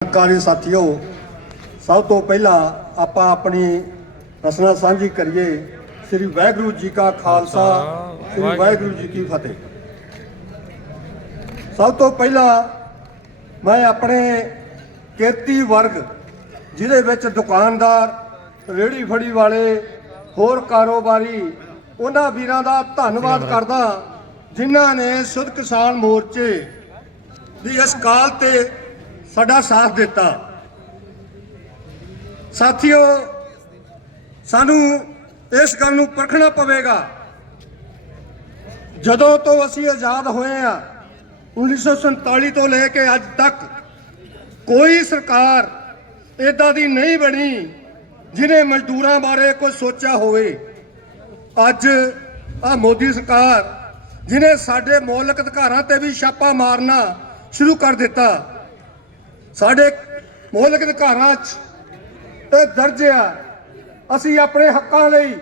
ਕਾਰੀ ਸਾਥੀਓ ਸਭ ਤੋਂ ਪਹਿਲਾਂ ਆਪਾਂ ਆਪਣੀ ਰਸਨਾ ਸਾਂਝੀ ਕਰੀਏ ਸ੍ਰੀ ਵਾਹਿਗੁਰੂ ਜੀ ਕਾ ਖਾਲਸਾ ਸ੍ਰੀ ਵਾਹਿਗੁਰੂ ਜੀ ਕੀ ਫਤਿਹ। ਸਭ ਤੋਂ ਪਹਿਲਾਂ ਮੈਂ ਆਪਣੇ ਕਿਰਤੀ ਵਰਗ ਜਿਹਦੇ ਵਿੱਚ ਦੁਕਾਨਦਾਰ ਰੇੜੀ ਫੜੀ ਵਾਲੇ ਹੋਰ ਕਾਰੋਬਾਰੀ ਉਹਨਾਂ ਵੀਰਾਂ ਦਾ ਧੰਨਵਾਦ ਕਰਦਾ ਜਿਨ੍ਹਾਂ ਨੇ ਸੁਧ ਕਿਸਾਨ ਮੋਰਚੇ ਦੀ ਇਸ ਕਾਲ ਤੇ ਸਾਡਾ ਸਾਥ ਦਿੱਤਾ। ਸਾਥੀਓ, ਸਾਨੂੰ ਇਸ ਗੱਲ ਨੂੰ ਪਰਖਣਾ ਪਵੇਗਾ। ਜਦੋਂ ਤੋਂ ਅਸੀਂ ਆਜ਼ਾਦ ਹੋਏ ਆ 1947 ਤੋਂ ਲੈ ਕੇ ਅੱਜ ਤੱਕ ਕੋਈ ਸਰਕਾਰ ਇਦਾਂ ਦੀ ਨਹੀਂ ਬਣੀ ਜਿਨੇ ਮਜ਼ਦੂਰਾਂ ਬਾਰੇ ਕੁਝ ਸੋਚਿਆ ਹੋਵੇ। ਅੱਜ ਆ ਮੋਦੀ ਸਰਕਾਰ, ਜਿਨੇ ਸਾਡੇ ਮੌਲਿਕ ਅਧਿਕਾਰਾਂ ਤੇ ਵੀ ਛਾਪਾ ਮਾਰਨਾ ਸ਼ੁਰੂ ਕਰ ਦਿੱਤਾ। ਸਾਡੇ ਮੌਲਿਕ ਅਧਿਕਾਰਾਂ 'ਚ ਇਹ ਦਰਜ ਆ। ਅਸੀਂ ਆਪਣੇ ਹੱਕਾਂ ਲਈ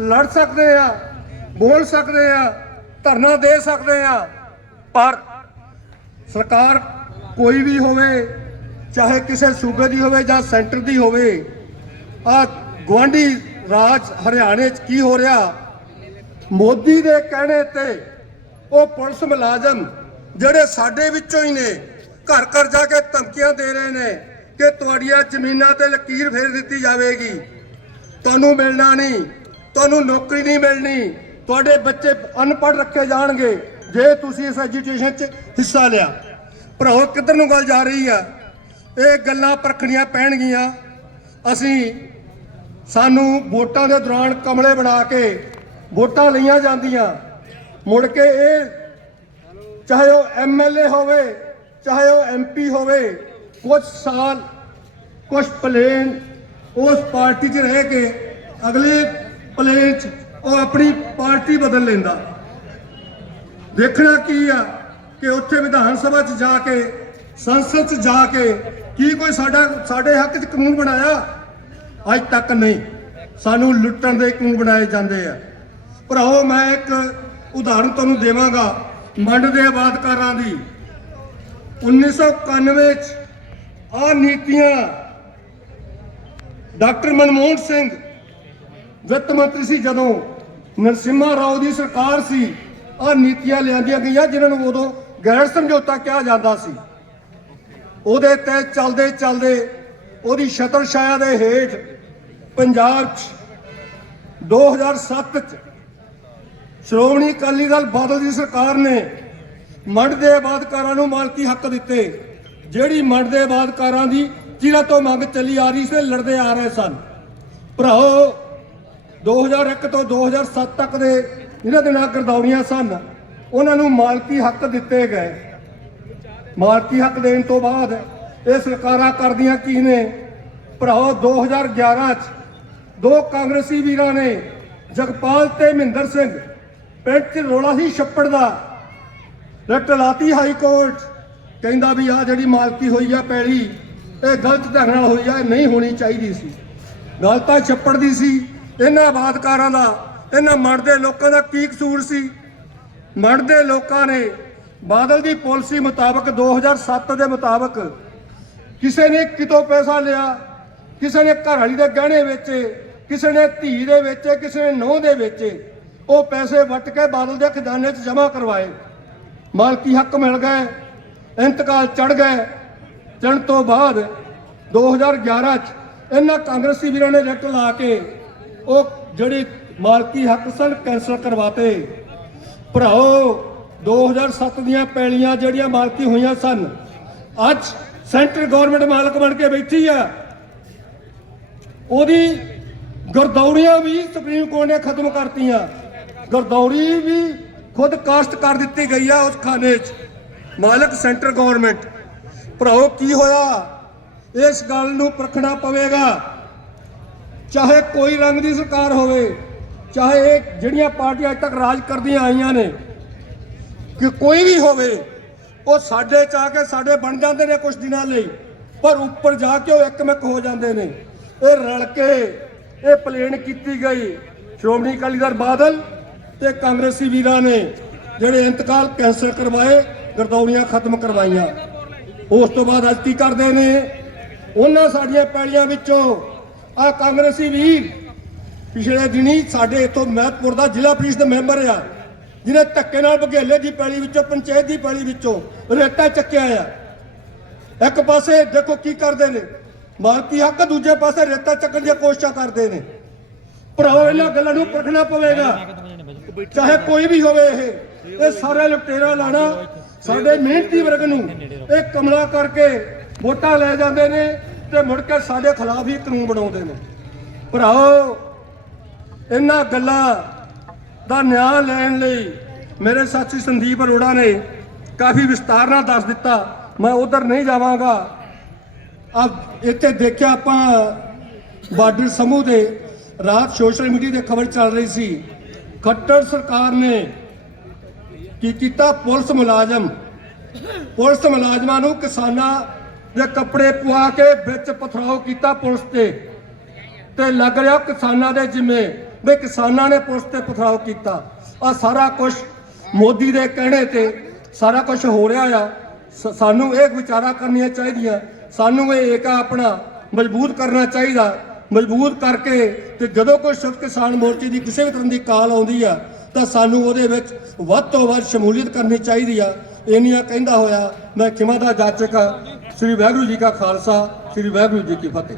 ਲੜ ਸਕਦੇ ਆ, ਬੋਲ ਸਕਦੇ ਆ, ਧਰਨਾ ਦੇ ਸਕਦੇ ਆ, ਪਰ ਸਰਕਾਰ ਕੋਈ ਵੀ ਹੋਵੇ, ਚਾਹੇ ਕਿਸੇ ਸੂਬੇ ਦੀ ਹੋਵੇ ਜਾਂ ਸੈਂਟਰ ਦੀ ਹੋਵੇ, ਆ ਗਵਾਂਢੀ ਰਾਜ ਹਰਿਆਣੇ 'ਚ ਕੀ ਹੋ ਰਿਹਾ? ਮੋਦੀ ਦੇ ਕਹਿਣੇ ਤੇ ਉਹ ਪੁਲਿਸ ਮੁਲਾਜ਼ਮ ਜਿਹੜੇ ਸਾਡੇ ਵਿੱਚੋਂ ਹੀ ਨੇ ਘਰ ਘਰ ਜਾ ਕੇ ਧਮਕੀਆਂ ਦੇ ਰਹੇ ਨੇ ਕਿ ਤੁਹਾਡੀਆਂ ਜ਼ਮੀਨਾਂ ਤੇ ਲਕੀਰ ਫੇਰ ਦਿੱਤੀ ਜਾਵੇਗੀ। ਤੁਹਾਨੂੰ ਮਿਲਣਾ ਨਹੀਂ, ਤੁਹਾਨੂੰ ਨੌਕਰੀ ਨਹੀਂ ਮਿਲਣੀ, ਤੁਹਾਡੇ ਬੱਚੇ ਅਨਪੜ੍ਹ ਰੱਖੇ ਜਾਣਗੇ ਜੇ ਤੁਸੀਂ ਇਸ ਐਜੂਕੇਸ਼ਨ 'ਚ ਹਿੱਸਾ ਲਿਆ। ਭਰਾਓ ਕਿੱਧਰ ਨੂੰ ਗੱਲ ਜਾ ਰਹੀ ਆ? ਇਹ ਗੱਲਾਂ ਪਰਖਣੀਆਂ ਪੈਣਗੀਆਂ। ਅਸੀਂ ਸਾਨੂੰ ਵੋਟਾਂ ਦੇ ਦੌਰਾਨ ਕਮਲੇ ਬਣਾ ਕੇ ਵੋਟਾਂ ਲਈਆਂ ਜਾਂਦੀਆਂ। ਮੁੜ ਕੇ ਇਹ ਚਾਹੇ ਉਹ ਐਮਐਲਏ ਹੋਵੇ ਚਾਹੇ ਉਹ ਐਮਪੀ ਹੋਵੇ ਕੁਝ ਸਾਲ ਕੁਝ ਪਲੇਨ ਉਸ ਪਾਰਟੀ 'ਚ ਰਹਿ ਕੇ ਅਗਲੇ ਪਲੇਨ 'ਚ ਉਹ ਆਪਣੀ ਪਾਰਟੀ ਬਦਲ ਲੈਂਦਾ। ਦੇਖਣਾ ਕੀ ਆ ਕਿ ਉੱਥੇ ਵਿਧਾਨ ਸਭਾ 'ਚ ਜਾ ਕੇ, ਸੰਸਦ 'ਚ ਜਾ ਕੇ ਕੀ ਕੋਈ ਸਾਡਾ, ਸਾਡੇ ਹੱਕ 'ਚ ਕਾਨੂੰਨ ਬਣਾਇਆ? ਅੱਜ ਤੱਕ ਨਹੀਂ। ਸਾਨੂੰ ਲੁੱਟਣ ਦੇ ਕਾਨੂੰਨ ਬਣਾਏ ਜਾਂਦੇ ਆ। ਭਰਾਓ ਮੈਂ ਇੱਕ ਉਦਾਹਰਨ ਤੁਹਾਨੂੰ ਦੇਵਾਂਗਾ ਮੰਡ ਦੇ ਆਬਾਦਕਾਰਾਂ ਦੀ। 1991 ਚ ਆ ਨੀਤੀਆਂ ਡਾਕਟਰ ਮਨਮੋਹਨ ਸਿੰਘ, ਵਿੱਤ ਮੰਤਰੀ ਸੀ ਜਦੋਂ, ਨਰਸਿਮਹਾ ਰਾਓ ਦੀ ਸਰਕਾਰ ਸੀ ਆ ਨੀਤੀਆਂ ਲਿਆਂਦੀਆਂ ਗਈਆਂ ਜਿਨ੍ਹਾਂ ਨੂੰ ਉਦੋਂ ਗੈਰ ਸਮਝੌਤਾ ਕਿਹਾ ਜਾਂਦਾ ਸੀ। ਉਹਦੇ ਤੇ ਚੱਲਦੇ ਚੱਲਦੇ ਉਹਦੀ ਛਤਰ ਛਾਇਆ ਦੇ ਹੇਠ ਪੰਜਾਬ 'ਚ 2007 ਚ ਸ਼੍ਰੋਮਣੀ ਅਕਾਲੀ ਦਲ ਬਾਦਲ ਦੀ ਸਰਕਾਰ ਨੇ ਮੰਡ ਦੇ ਆਬਾਦਕਾਰਾਂ ਨੂੰ ਮਾਲਕੀ ਹੱਕ ਦਿੱਤੇ। ਜਿਹੜੀ ਮੰਡ ਦੇ ਆਬਾਦਕਾਰਾਂ ਦੀ ਚਿਰਾਂ ਤੋਂ ਮੰਗ ਚੱਲੀ ਆ ਰਹੀ ਸੀ ਲੜਦੇ ਆ ਰਹੇ ਸਨ। ਭਰਾਓ 2001 ਤੋਂ 2007 ਤੱਕ ਦੇ ਜਿਹਨਾਂ ਦੇ ਨਾਲ ਗਰਦੌਰੀਆਂ ਸਨ, ਉਹਨਾਂ ਨੂੰ ਮਾਲਕੀ ਹੱਕ ਦਿੱਤੇ ਗਏ। ਮਾਲਕੀ ਹੱਕ ਦੇਣ ਤੋਂ ਬਾਅਦ ਇਹ ਸਰਕਾਰਾਂ ਕਰਦੀਆਂ ਕੀ ਨੇ? ਭਰਾਓ 2011 ਚ ਦੋ ਕਾਂਗਰਸੀ ਵੀਰਾਂ ਨੇ ਜਗਪਾਲ ਤੇ ਮਹਿੰਦਰ ਸਿੰਘ, ਪਿੰਡ 'ਚ ਰੋਲਾ ਸੀ ਛੱਪੜ ਦਾ ਰਿਟ ਲਾਤੀ ਹਾਈ ਕੋਰਟ। ਕਹਿੰਦਾ ਵੀ ਆ ਜਿਹੜੀ ਮਾਲਕੀ ਹੋਈ ਆ ਪੈਲੀ ਇਹ ਗਲਤ ਢੰਗ ਨਾਲ ਹੋਈ ਆ, ਇਹ ਨਹੀਂ ਹੋਣੀ ਚਾਹੀਦੀ ਸੀ। ਗੱਲ ਤਾਂ ਛੱਪੜ ਦੀ ਸੀ, ਇਹਨਾਂ ਆਬਾਦਕਾਰਾਂ ਦਾ, ਇਹਨਾਂ ਮੜ ਲੋਕਾਂ ਦਾ ਕੀ ਕਸੂਰ ਸੀ? ਮੜ ਲੋਕਾਂ ਨੇ ਬਾਦਲ ਦੀ ਪਾਲਿਸੀ ਮੁਤਾਬਕ 2007 ਦੇ ਮੁਤਾਬਕ ਕਿਸੇ ਨੇ ਕਿਤੋਂ ਪੈਸਾ ਲਿਆ, ਕਿਸੇ ਨੇ ਘਰ ਵਾਲੀ ਦੇ ਗਹਿਣੇ ਵੇਚੇ, ਕਿਸੇ ਨੇ ਧੀ ਦੇ ਵੇਚੇ, ਕਿਸੇ ਨੇ ਨੋਹ ਦੇ ਵੇਚੇ, ਉਹ ਪੈਸੇ ਵਟ ਕੇ ਬਾਦਲ ਦੇ ਖਜ਼ਾਨੇ 'ਚ ਜਮ੍ਹਾਂ ਕਰਵਾਏ। ਮਾਲਕੀ ਹੱਕ ਮਿਲ ਗਏ, ਇੰਤਕਾਲ ਚੜ ਗਏ। ਚੜ੍ਹਨ ਤੋਂ ਬਾਅਦ 2011 ਚ ਇਹਨਾਂ ਕਾਂਗਰਸੀ ਵੀਰਾਂ ਨੇ ਰਿਟ ਲਾ ਕੇ ਉਹ ਜਿਹੜੇ ਮਾਲਕੀ ਹੱਕ ਸਨ ਕੈਂਸਲ ਕਰਵਾਤੇ। ਭਰਾਓ 2007 ਦੀਆਂ ਪੈਲੀਆਂ ਜਿਹੜੀਆਂ ਮਾਲਕੀ ਹੋਈਆਂ ਸਨ, ਅੱਜ ਸੈਂਟਰ ਗਵਰਨਮੈਂਟ ਮਾਲਕ ਬਣ ਕੇ ਬੈਠੀ ਆ। ਉਹਦੀ ਗਰਦੌਰੀਆਂ ਵੀ ਸੁਪਰੀਮ ਕੋਰਟ ਨੇ ਖਤਮ ਕਰਤੀਆਂ। ਗਰਦੌਰੀ ਵੀ ਖੁਦ ਕਾਸਟ ਕਰ ਦਿੱਤੀ ਗਈ ਆ ਉਸ ਖਾਨੇ 'ਚ। ਮਾਲਕ ਸੈਂਟਰ ਗਵਰਨਮੈਂਟ। ਭਰਾਓ, ਕੀ ਹੋਇਆ? ਇਸ ਗੱਲ ਨੂੰ ਪਰਖਣਾ ਪਵੇਗਾ। ਚਾਹੇ ਕੋਈ ਰੰਗ ਦੀ ਸਰਕਾਰ ਹੋਵੇ, ਚਾਹੇ ਇਹ ਜਿਹੜੀਆਂ ਪਾਰਟੀਆਂ ਅੱਜ ਤੱਕ ਰਾਜ ਕਰਦੀਆਂ ਆਈਆਂ ਨੇ, ਕਿ ਕੋਈ ਵੀ ਹੋਵੇ, ਉਹ ਸਾਡੇ ਚ ਆ ਕੇ ਸਾਡੇ ਬਣ ਜਾਂਦੇ ਨੇ ਕੁਝ ਦਿਨਾਂ ਲਈ, ਪਰ ਉੱਪਰ ਜਾ ਕੇ ਉਹ ਇੱਕਮਿਕ ਹੋ ਜਾਂਦੇ ਨੇ। ਇਹ ਰਲ ਕੇ ਇਹ ਪਲੇਨ ਕੀਤੀ ਗਈ। ਸ਼੍ਰੋਮਣੀ ਅਕਾਲੀ ਦਲ ਬਾਦਲ ਤੇ ਕਾਂਗਰਸੀ ਵੀਰਾਂ ਨੇ ਜਿਹੜੇ ਇੰਤਕਾਲ ਕੈਂਸਲ ਕਰਵਾਏ ਗਰਦੌਰੀਆਂ ਖਤਮ ਕਰਵਾਈਆਂ। ਉਸ ਤੋਂ ਬਾਅਦ ਅੱਜ ਕੀ ਕਰਦੇ ਨੇ? ਉਹਨਾਂ ਸਾਡੀਆਂ ਪੈਲੀਆਂ ਵਿੱਚੋਂ ਆ ਕਾਂਗਰਸੀ ਵੀਰ ਪਿਛਲੇ ਦਿਨੀ ਸਾਡੇ ਇੱਥੋਂ ਮਹਿਤਪੁਰ ਦਾ ਜ਼ਿਲ੍ਹਾ ਪ੍ਰੀਸ਼ਦ ਦਾ ਮੈਂਬਰ ਆ, ਜਿਹਨੇ ਧੱਕੇ ਨਾਲ ਬਘੇਲੇ ਦੀ ਪੈਲੀ ਵਿੱਚੋਂ, ਪੰਚਾਇਤ ਦੀ ਪੈਲੀ ਵਿੱਚੋਂ ਰੇਤਾ ਚੱਕਿਆ ਆ। ਇੱਕ ਪਾਸੇ ਦੇਖੋ ਕੀ ਕਰਦੇ ਨੇ। ਮਾਰਤੀ ਹੱਕ, ਦੂਜੇ ਪਾਸੇ ਰੇਤਾ ਚੱਕਣ ਦੀਆਂ ਕੋਸ਼ਿਸ਼ਾਂ ਕਰਦੇ ਨੇ। ਭਰਾਓ, ਇਹਨਾਂ ਗੱਲਾਂ ਨੂੰ ਪਰਖਣਾ ਪਵੇਗਾ। ਚਾਹੇ ਕੋਈ ਵੀ ਹੋਵੇ ਇਹ ਇਹ ਸਾਰੇ ਲੁਟੇਰਾ ਲਾਣਾ, ਸਾਡੇ ਮਿਹਨਤੀ ਵਰਗ ਨੂੰ ਇਹ ਕਮਲਾ ਕਰਕੇ ਵੋਟਾਂ ਲੈ ਜਾਂਦੇ ਨੇ ਤੇ ਮੁੜ ਕੇ ਸਾਡੇ ਖਿਲਾਫ ਹੀ ਕਾਨੂੰਨ ਬਣਾਉਂਦੇ ਨੇ। ਭਰਾਓ, ਇਹਨਾਂ ਗੱਲਾਂ ਦਾ ਨਿਆਂ ਲੈਣ ਲਈ ਮੇਰੇ ਸਾਥੀ ਸੰਦੀਪ ਅਰੋੜਾ ਨੇ ਕਾਫੀ ਵਿਸਤਾਰ ਨਾਲ ਦੱਸ ਦਿੱਤਾ। ਮੈਂ ਉਧਰ ਨਹੀਂ ਜਾਵਾਂਗਾ। ਆ ਇੱਥੇ ਦੇਖਿਆ ਆਪਾਂ ਬਾਰਡਰ ਸਮੂਹ ਦੇ ਰਾਤ ਸੋਸ਼ਲ ਮੀਡੀਆ ਤੇ ਖਬਰ ਚੱਲ ਰਹੀ ਸੀ। ਖੱਟਰ ਸਰਕਾਰ ਨੇ ਕੀ ਕੀਤਾ? ਪੁਲਿਸ ਮੁਲਾਜ਼ਮ। ਪੁਲਿਸ ਮੁਲਾਜ਼ਮਾਂ ਨੂੰ ਕਿਸਾਨਾਂ ਦੇ ਕੱਪੜੇ ਪਵਾ ਕੇ ਵਿੱਚ ਪਥਰਾਓ ਕੀਤਾ ਪੁਲਿਸ ਤੇ। ਤੇ ਲੱਗ ਰਿਹਾ ਕਿਸਾਨਾਂ ਦੇ ਜਿੰਮੇ ਵੀ ਕਿਸਾਨਾਂ ਨੇ ਪੁਲਿਸ ਤੇ ਪਥਰਾਓ ਕੀਤਾ। ਆ ਸਾਰਾ ਕੁਝ ਮੋਦੀ ਦੇ ਕਹਿਣੇ ਤੇ ਸਾਰਾ ਕੁਝ ਹੋ ਰਿਹਾ ਆ। ਸਾਨੂੰ ਇਹ ਵਿਚਾਰਾ ਕਰਨੀਆਂ ਚਾਹੀਦੀਆਂ। ਸਾਨੂੰ ਇਹ ਏਕਾ ਆਪਣਾ ਮਜ਼ਬੂਤ ਕਰਨਾ ਚਾਹੀਦਾ। ਮਜ਼ਬੂਤ ਕਰਕੇ ਤੇ ਜਦੋਂ ਕੋਈ ਸੰਯੁਕਤ ਕਿਸਾਨ ਮੋਰਚੇ ਦੀ ਕਿਸੇ ਵੀ ਤਰ੍ਹਾਂ ਦੀ ਕਾਲ ਆਉਂਦੀ ਆ, ਤਾਂ ਸਾਨੂੰ ਉਹਦੇ ਵਿੱਚ ਵੱਧ ਤੋਂ ਵੱਧ ਸ਼ਮੂਲੀਅਤ ਕਰਨੀ ਚਾਹੀਦੀ ਆ। ਇੰਨੀਆਂ ਕਹਿੰਦਾ ਹੋਇਆ, ਮੈਂ ਖਿਮਾ ਦਾ ਜਾਚਕ ਆ। ਸ੍ਰੀ ਵਾਹਿਗੁਰੂ ਜੀ ਕਾ ਖਾਲਸਾ, ਸ੍ਰੀ ਵਾਹਿਗੁਰੂ ਜੀ ਕੀ ਫਤਿਹ।